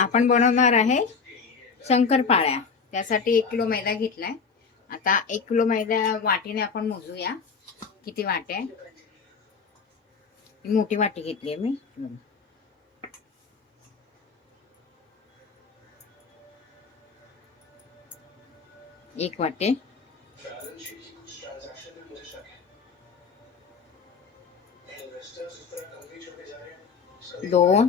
आपण बनवणार आहे शंकरपाळ्या. त्यासाठी एक किलो मैदा घेतलाय. आता एक किलो मैदा वाटीने आपण मोजूया. किती वाट्या आहे. मोठी वाटी घेतली आहे मी. एक वाटे. दोन.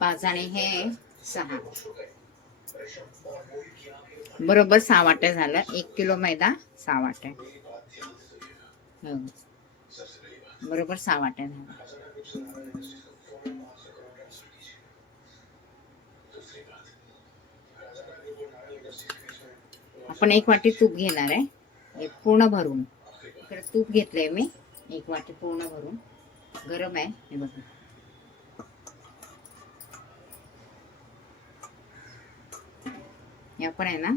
पाच आणि हे सहा. बरोबर सहा वाट्या झालं. एक किलो मैदा सहा वाट्या. हो. बरोबर सहा वाट्या झाल्या. आपण एक वाटी तूप घेणार आहे. पूर्ण भरून. इकडे तूप घेतलंय मी. एक वाटी पूर्ण भरून. गरम आहे. हे बघा. हे पण आहे ना.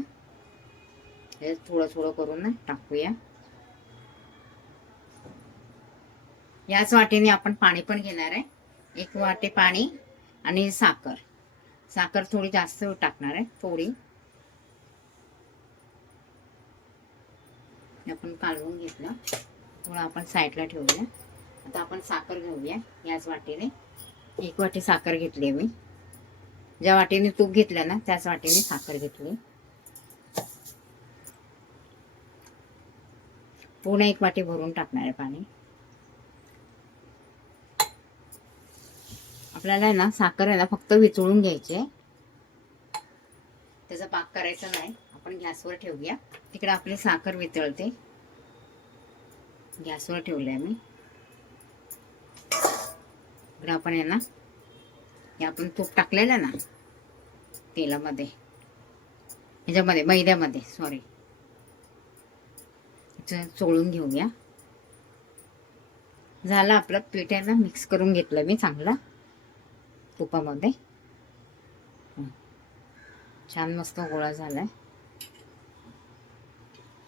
हे थोडं थोडं करून ना टाकूया. याच वाटीने आपण पाणी पण घेणार आहे. एक वाटे पाणी आणि साखर. साखर थोडी जास्त टाकणार आहे थोडी. आपण कालवून घेतलं. थोडं आपण साईडला ठेवूया. आता आपण साखर घेऊया याच वाटीने. एक वाटी साखर घेतली आहे मी. ज्या वाटीने तूप घेतलं ना त्याच वाटीने साखर घेतली. पूर्ण एक वाटी भरून टाकणार आहे पाणी. आपल्याला आहे ना साखर आहे ना फक्त विचळून घ्यायची आहे. त्याचा पाक करायचा नाही. आपण गॅसवर ठेवूया. तिकडे आपली साखर वितळते. गॅसवर ठेवलंय मी. इकडे आपण आहे ना हे आपण तूप टाकलेलं ना तेलामध्ये ह्याच्यामध्ये मैद्यामध्ये सॉरी चोळून घेऊया. झालं आपलं पीठ आहे ना मिक्स करून घेतलं मी चांगलं तुपामध्ये. छान मस्त गोळा झाला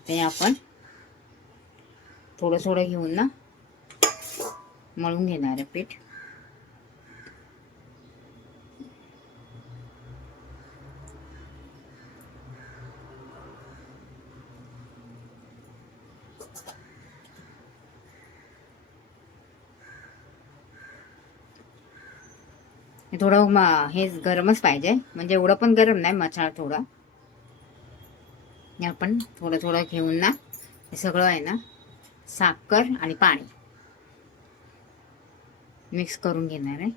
ते आपण थोडं थोडं घेऊन ना मळून घेणार आहे पीठ. थोडं म- हे गरमच पाहिजे. म्हणजे एवढं पण गरम नाही मसाला थोडा. हे आपण थोडं थोडं घेऊन ना हे सगळं आहे ना साखर आणि पाणी. मिक्स करून घेणार आहे.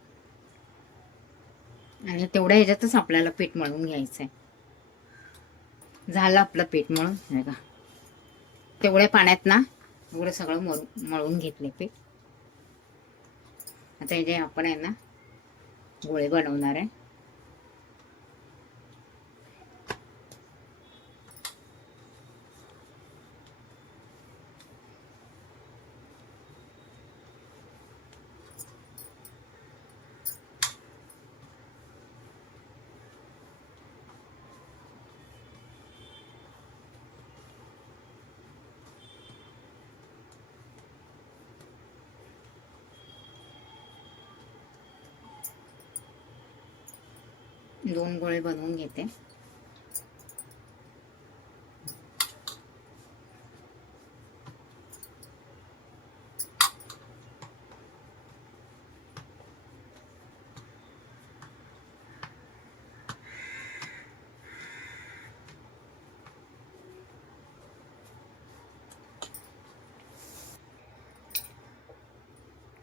आणि तेवढ्या ह्याच्यातच आपल्याला पीठ मळून घ्यायचं आहे. झालं आपलं पीठ मळून का तेवढ्या पाण्यात ना एवढं सगळं मळून मळून घेतले पीठ. आता हे जे आपण आहे ना गोळे बनवणार आहे. दोन गोळे बनवून घेते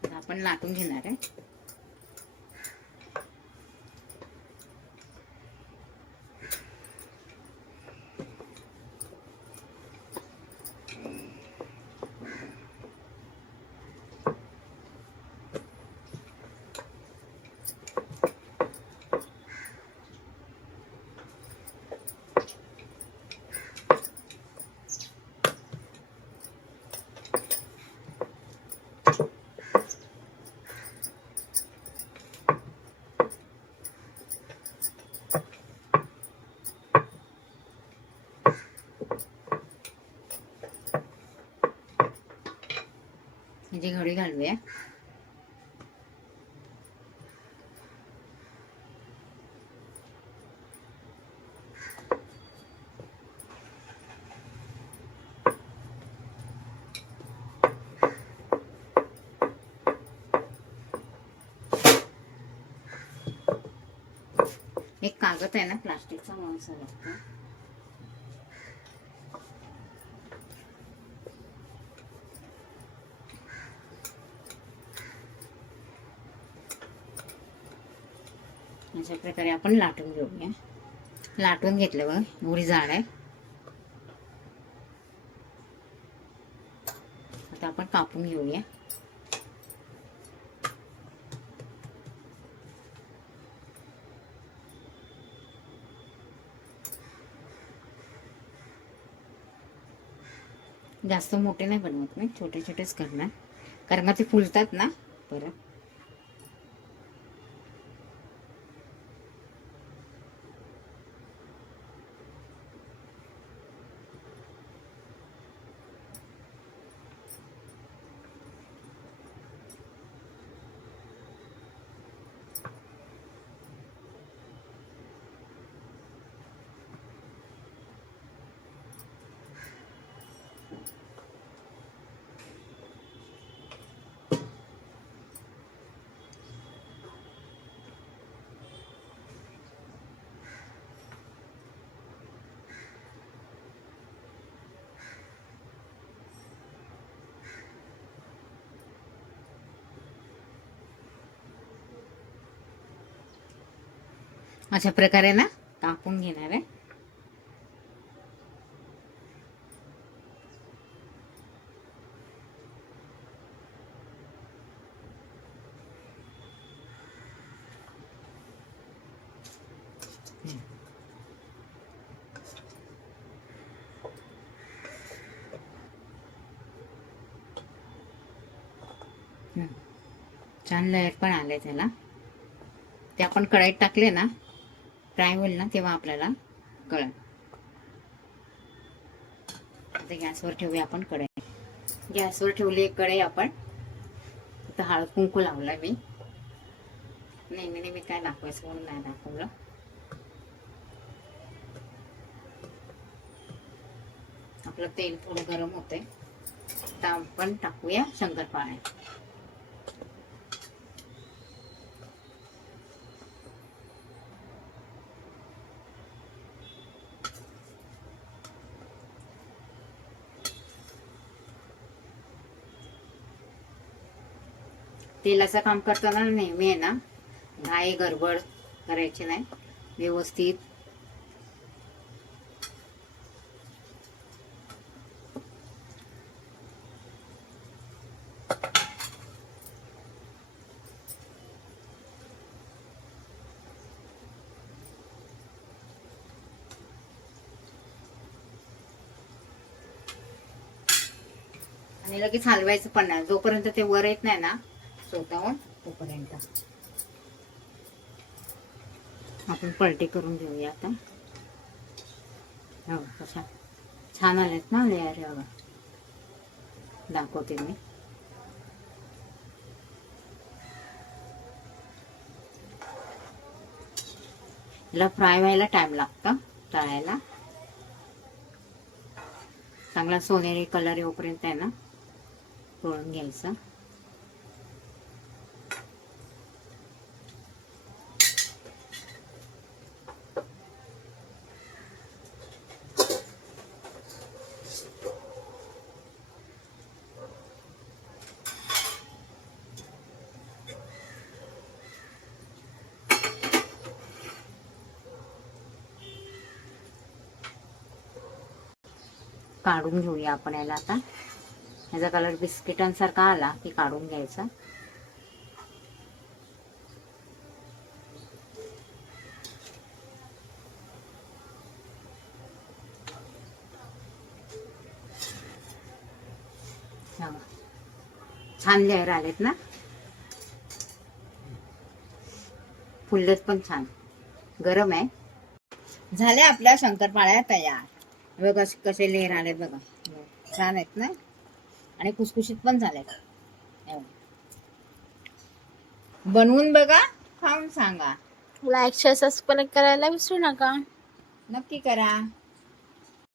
आता आपण लाटून घेणार आहे माझी घडी घालूया एक कागद आहे ना प्लास्टिकचा माणूस लागतो म्हणजे अशा प्रकारे आपण लाटून घेऊया. लाटून घेतलं बघ एवढी जाड आहे. आता आपण कापून घेऊया. जास्त मोठे नाही बनवत मी छोटे छोटेच करणार. कारण का ते फुलतात ना परत अशा प्रकारे ना कापून घेणार आहे. छान लेअर पण आले त्याला. ते आपण कढईत टाकले ना फ्राय होईल ना तेव्हा आपल्याला कळेल. आता गॅसवर ठेवूया आपण कढई. गॅसवर ठेवली एक कढई आपण. आता हळद कुंकू लावलाय मी. नाही नाही मी काय दाखवायचं म्हणून नाही दाखवलं. आपलं तेल थोडं गरम होतंय. आता आपण टाकूया शंकरपाळ्या तेलाचं काम करताना नेहमी आहे ना घाई गडबड करायची नाही. व्यवस्थित. आणि लगेच हलवायचं पण नाही. जोपर्यंत ते वर येत नाही ना स्वतःहून तोपर्यंत. आपण पलटी करून घेऊया आता. हो कशा? छान आलेत ना लेअर हे बघा दाखवते मी. याला फ्राय व्हायला टाइम लागतं तळायला. चांगला सोनेरी कलर येऊपर्यंत आहे ना पळून घ्यायचं. काढून घेऊया आपण याला आता. याचा कलर बिस्किटांसारखा आला की काढून घ्यायचा. छान लेअर आलेत ना? फुललेत पण छान. गरम आहे. झाल्या आपल्या शंकरपाळ्या तयार. बघा कसे लेअर आलेत बघा. छान आहेत ना? आणि खुसखुशीत पण झालेत. हो. बनवून बघा खाऊन सांगा. लाईक शेअर सबस्क्राईब करायला विसरू नका. नक्की करा.